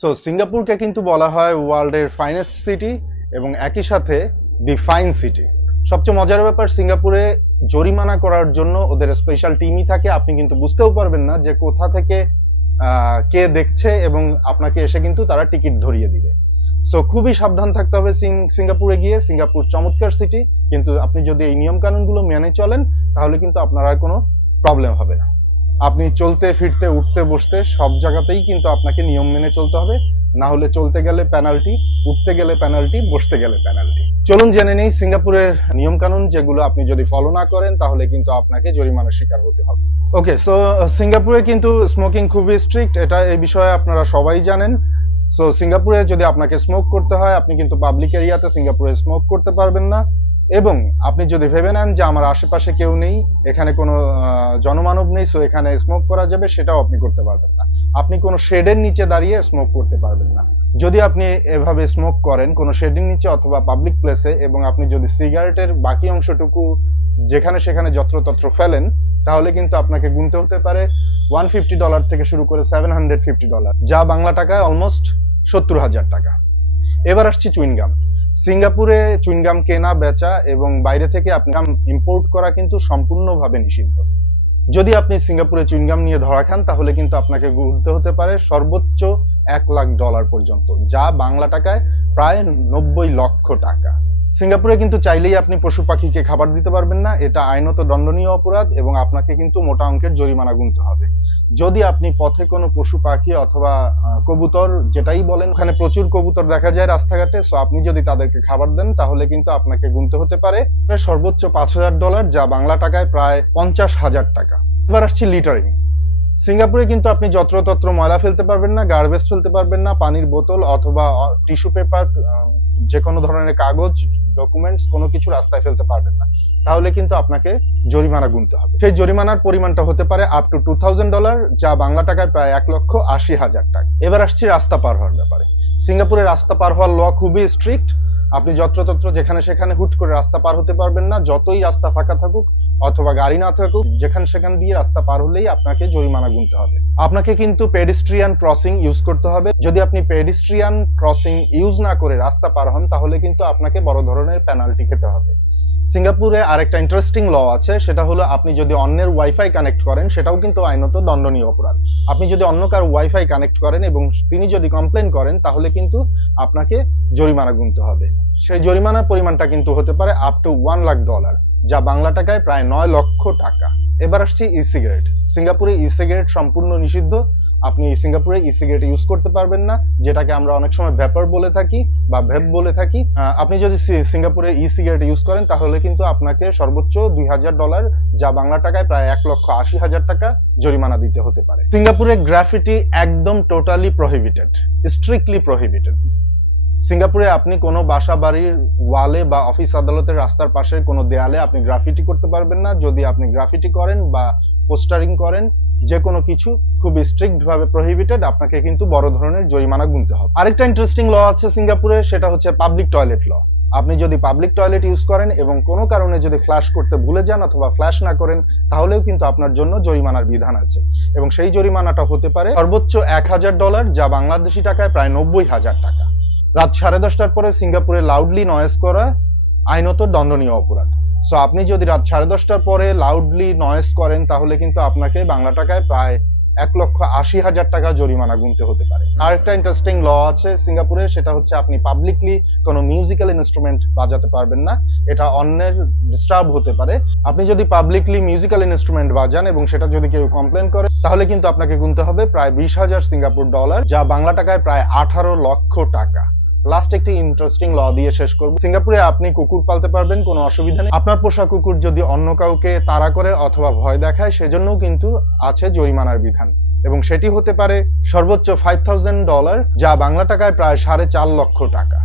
So সিঙ্গাপুরকে কিন্তু বলা হয় ওয়ার্ল্ডের ফাইনেস্ট সিটি এবং একই সাথে দি ফাইন সিটি। সবচেয়ে মজার ব্যাপার, সিঙ্গাপুরে জরিমানা করার জন্য ওদের স্পেশাল টিমই থাকে। আপনি কিন্তু বুঝতেও পারবেন না যে কোথা থেকে কে দেখছে, এবং আপনাকে এসে কিন্তু তারা টিকিট ধরিয়ে দিবে। সো খুবই সাবধান থাকতে হবে সিঙ্গাপুরে গিয়ে। সিঙ্গাপুর চমৎকার সিটি, কিন্তু আপনি যদি এই নিয়ম কানুনগুলো মেনে চলেন তাহলে কিন্তু আপনার আর কোনো প্রবলেম হবে না। আপনি চলতে ফিরতে উঠতে বসতে সব জায়গাতেই কিন্তু আপনাকে নিয়ম মেনে চলতে হবে, না হলে চলতে গেলে পেনাল্টি, উঠতে গেলে পেনাল্টি, বসতে গেলে পেনাল্টি। চলুন জেনে নেই সিঙ্গাপুরের নিয়ম কানুন, যেগুলো আপনি যদি ফলো না করেন তাহলে কিন্তু আপনাকে জরিমানার শিকার হতে হবে। ওকে, সো সিঙ্গাপুরে কিন্তু স্মোকিং খুবই স্ট্রিক্ট, এটা এই বিষয়ে আপনারা সবাই জানেন। সো সিঙ্গাপুরে যদি আপনাকে স্মোক করতে হয়, আপনি কিন্তু পাবলিক এরিয়াতে সিঙ্গাপুরে স্মোক করতে পারবেন না। এবং আপনি যদি ভেবে নেন যে আমার আশেপাশে কেউ নেই, এখানে কোনো জনমানব নেই, সো এখানে স্মোক করা যাবে, সেটাও আপনি করতে পারবেন না। আপনি কোনো শেডের নিচে দাঁড়িয়ে স্মোক করতে পারবেন না। যদি আপনি এভাবে স্মোক করেন কোনো শেডের নিচে অথবা পাবলিক প্লেসে, এবং আপনি যদি সিগারেটের বাকি অংশটুকু যেখানে সেখানে যত্রতত্র ফেলেন, তাহলে কিন্তু আপনাকে গুনতে হতে পারে $150 থেকে শুরু করে $750, যা বাংলা টাকায় অলমোস্ট 70,000 টাকা। এবার আসছি চুইনগাম। সিঙ্গাপুরে চুইনগাম কেনা, বেচা এবং বাইরে থেকে আপনি ইম্পোর্ট করা কিন্তু সম্পূর্ণভাবে নিষিদ্ধ। যদি আপনি সিঙ্গাপুরে চুইনগাম নিয়ে ধরা খান, তাহলে কিন্তু আপনাকে গুনতে হতে পারে সর্বোচ্চ $1,00,000 পর্যন্ত, যা বাংলা টাকায় প্রায় 90 লক্ষ টাকা। সিঙ্গাপুরে কিন্তু চাইলেই আপনি পশু পাখিকে খাবার দিতে পারবেন না, এটা আইনত দণ্ডনীয় অপরাধ, এবং আপনাকে কিন্তু মোটা অঙ্কের জরিমানা গুনতে হবে। যদি আপনি পথে কোনো পশু পাখি অথবা কবুতর যেটাই বলেন, ওখানে প্রচুর কবুতর দেখা যায় রাস্তাঘাটে, সো আপনি যদি তাদেরকে খাবার দেন তাহলে কিন্তু আপনাকে গুনতে হতে পারে সর্বোচ্চ $5,000, যা বাংলা টাকায় প্রায় 50,000 টাকা। এবার আসছি লিটারিং। সিঙ্গাপুরে কিন্তু আপনি যত্রতত্র ময়লা ফেলতে পারবেন না, গার্বেজ ফেলতে পারবেন না, পানির বোতল অথবা টিস্যু পেপার, যে কোনো ধরনের কাগজ, ডকুমেন্টস কোনো কিছু রাস্তায় ফেলতে পারবেন না, তাহলে কিন্তু আপনাকে জরিমানা গুনতে হবে। সেই জরিমানার পরিমাণটা হতে পারে আপ টু $2,000, যা বাংলা টাকায় প্রায় 1,80,000 টাকা। এবার আসছি রাস্তা পার হওয়ার ব্যাপারে। সিঙ্গাপুরে রাস্তা পার হওয়ার ল খুবই স্ট্রিক্ট। আপনি যত্রতত্র যেখানে সেখানে হুট করে রাস্তা পার হতে পারবেন না, যতই রাস্তা ফাঁকা থাকুক অথবা গাড়ি না থাকুক, যেখানে সেখান দিয়ে রাস্তা পার হলেই আপনাকে জরিমানা গুনতে হবে। আপনাকে কিন্তু পেডিস্ট্রিয়ান ক্রসিং ইউজ করতে হবে। যদি আপনি পেডিস্ট্রিয়ান ক্রসিং ইউজ না করে রাস্তা পার হন, তাহলে কিন্তু আপনাকে বড় ধরনের পেনাল্টি খেতে হবে। সিঙ্গাপুরে আরেকটা ইন্টারেস্টিং ল আছে, সেটা হলো আপনি যদি অন্যের ওয়াইফাই কানেক্ট করেন, সেটাও কিন্তু আইনত দণ্ডনীয় অপরাধ। আপনি যদি অন্য কার ওয়াইফাই কানেক্ট করেন এবং তিনি যদি কমপ্লেন করেন, তাহলে কিন্তু আপনাকে জরিমানা গুনতে হবে। সেই জরিমানার পরিমাণটা কিন্তু হতে পারে আপ টু $1,00,000, যা বাংলা টাকায় প্রায় 9 লক্ষ টাকা। এবার আসছি ই সিগারেট। সিঙ্গাপুরে ই সিগারেট সম্পূর্ণ নিষিদ্ধ। আপনি সিঙ্গাপুরে ই সিগারেট ইউজ করতে পারবেন না, যেটাকে আমরা অনেক সময় ভ্যাপার বলে থাকি বা ভেপ বলে থাকি। আপনি যদি সিঙ্গাপুরে ই সিগারেট ইউজ করেন, তাহলে কিন্তু আপনাকে সর্বোচ্চ $2,000, যা বাংলা টাকায় প্রায় 1,80,000 টাকা জরিমানা দিতে হতে পারে। সিঙ্গাপুরে গ্রাফিটি একদম টোটালি প্রহিবিটেড, স্ট্রিক্টলি প্রহিবিটেড। সিঙ্গাপুরে আপনি কোনো বাসা বাড়ির ওয়ালে বা অফিস আদালতের রাস্তার পাশের কোনো দেয়ালে আপনি গ্রাফিটি করতে পারবেন না। যদি আপনি গ্রাফিটি করেন বা পোস্টারিং করেন, যে কোনো কিছু খুবই স্ট্রিক্ট ভাবে প্রহিবিটেড, আপনাকে কিন্তু বড় ধরনের জরিমানা গুনতে হবে। আরেকটা ইন্টারেস্টিং ল আছে সিঙ্গাপুরে, সেটা হচ্ছে পাবলিক টয়লেট ল। আপনি যদি পাবলিক টয়লেট ইউজ করেন এবং কোনো কারণে যদি ফ্ল্যাশ করতে ভুলে যান অথবা ফ্ল্যাশ না করেন, তাহলেও কিন্তু আপনার জন্য জরিমানার বিধান আছে, এবং সেই জরিমানাটা হতে পারে সর্বোচ্চ $1,000, যা বাংলাদেশি টাকায় প্রায় 90,000 টাকা। রাত 10:30টার পরে সিঙ্গাপুরে লাউডলি নয়েজ করা আইনত দণ্ডনীয় অপরাধ। সো আপনি যদি রাত 10:30টার পরে লাউডলি নয়েজ করেন, তাহলে কিন্তু আপনাকে বাংলা টাকায় প্রায় 1,80,000 টাকা জরিমানা গুনতে হতে পারে। আরেকটা ইন্টারেস্টিং ল আছে সিঙ্গাপুরে, সেটা হচ্ছে আপনি পাবলিকলি কোনো মিউজিক্যাল ইনস্ট্রুমেন্ট বাজাতে পারবেন না, এটা অন্যের ডিস্টার্ব হতে পারে। আপনি যদি পাবলিকলি মিউজিক্যাল ইনস্ট্রুমেন্ট বাজান এবং সেটা যদি কেউ কমপ্লেন করে, তাহলে কিন্তু আপনাকে গুনতে হবে প্রায় $20,000 সিঙ্গাপুর ডলার, যা বাংলা টাকায় প্রায় 18 লক্ষ টাকা। লাস্ট একটি ইন্টারেস্টিং ল দিয়ে শেষ করব। সিঙ্গাপুরে আপনি কুকুর পালতে পারবেন, কোনো অসুবিধা নেই। আপনার পোষা কুকুর যদি অন্য কাউকে তাড়া করে অথবা ভয় দেখায়, সেজন্যও কিন্তু আছে জরিমানার বিধান, এবং সেটি হতে পারে সর্বোচ্চ $5,000, যা বাংলা টাকায় প্রায় 4.5 লক্ষ টাকা।